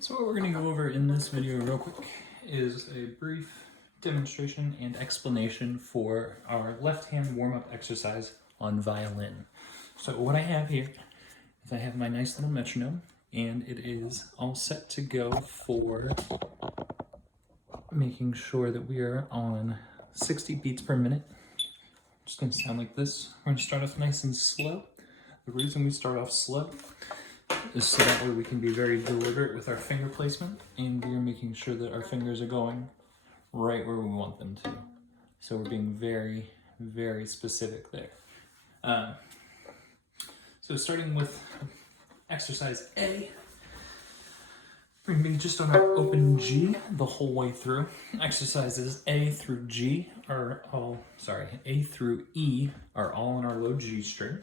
So what we're going to go over in this video real quick is a brief demonstration and explanation for our left hand warm-up exercise on violin. So what I have here is I have my nice little metronome, and it is all set to go for making sure that we are on 60 beats per minute. It's going to sound like this. We're going to start off nice and slow. The reason we start off slow is so that way we can be very deliberate with our finger placement, and we are making sure that our fingers are going right where we want them to. So we're being very, very specific there. So starting with exercise A, we're going to be just on our open G the whole way through. Exercises A through G are all, A through E are all on our low G string.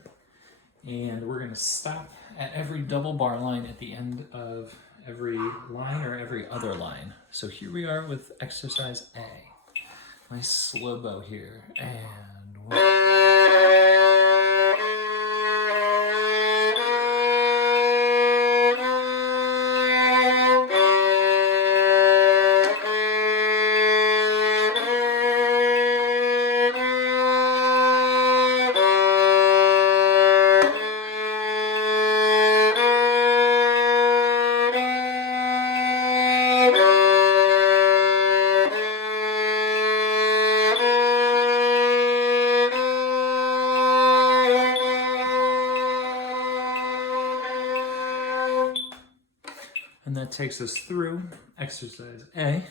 And we're going to stop at every double bar line at the end of every line or every other line. So here we are with exercise A. Nice slow bow here. And one. And that takes us through exercise A.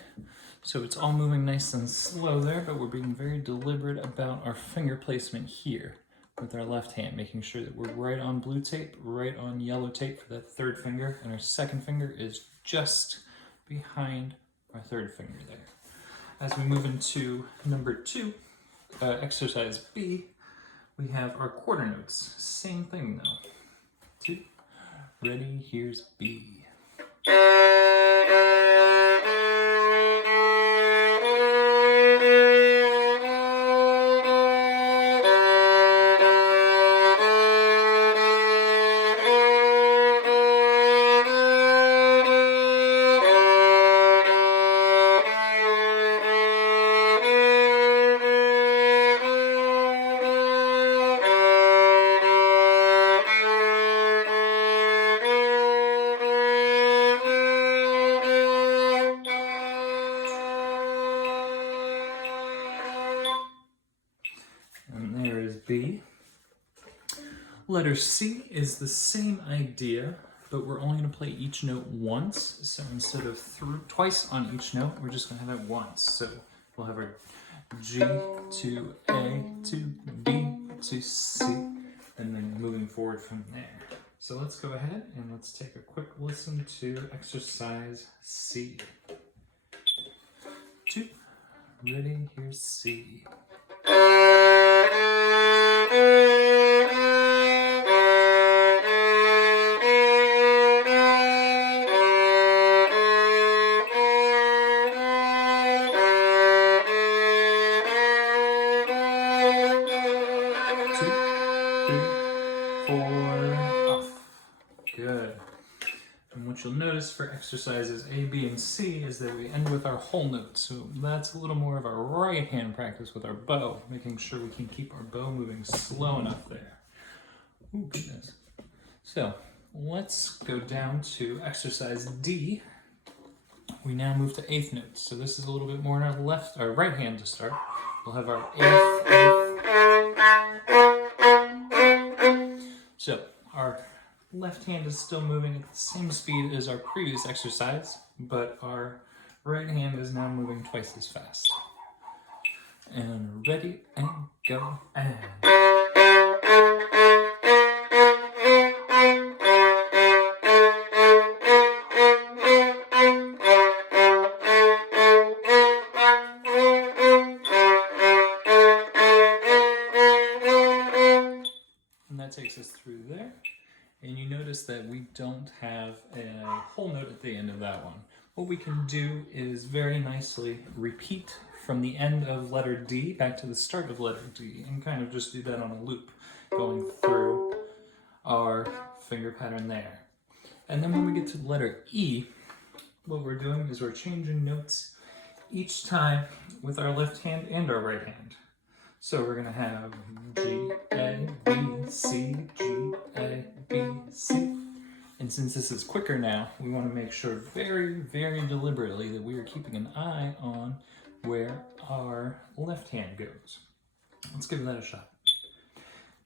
So it's all moving nice and slow there, but we're being very deliberate about our finger placement here with our left hand, making sure that we're right on blue tape, right on yellow tape for that third finger, and our second finger is just behind our third finger there. As we move into number 2, exercise B, we have our quarter notes. Same thing though. 2, ready, here's B. And there is B. Letter C is the same idea, but we're only going to play each note once. So instead of twice on each note, we're just going to have it once. So we'll have our G to A to B to C, and then moving forward from there. So let's go ahead and let's take a quick listen to exercise C. 2, ready, here's C. Good. And what you'll notice for exercises A, B, and C is that we end with our whole note. So that's a little more of our right hand practice with our bow, making sure we can keep our bow moving slow enough there. Ooh, goodness. So let's go down to exercise D. We now move to 8th notes. So this is a little bit more on our right hand to start. We'll have our 8th. So our left hand is still moving at the same speed as our previous exercise, but our right hand is now moving twice as fast. And ready, and go, and... And that takes us through there. And you notice that we don't have a whole note at the end of that one. What we can do is very nicely repeat from the end of letter D back to the start of letter D, and kind of just do that on a loop, going through our finger pattern there. And then when we get to letter E, what we're doing is we're changing notes each time with our left hand and our right hand. So we're gonna have G, A, B, C, G, A, B, C. And since this is quicker now, we want to make sure very, very deliberately that we are keeping an eye on where our left hand goes. Let's give that a shot.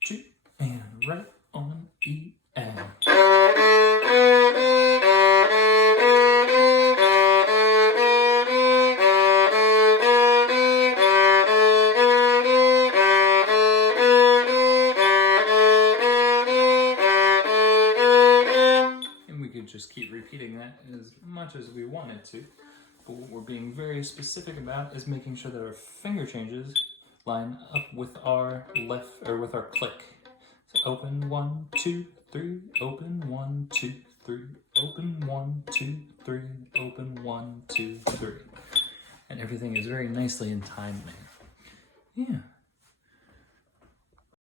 2 and right on E, A. Just keep repeating that as much as we wanted to, but what we're being very specific about is making sure that our finger changes line up with our left, or with our click. So open 1, 2, 3, open 1, 2, 3, open 1, 2, 3, open 1, 2, 3, and everything is very nicely in time there. Yeah.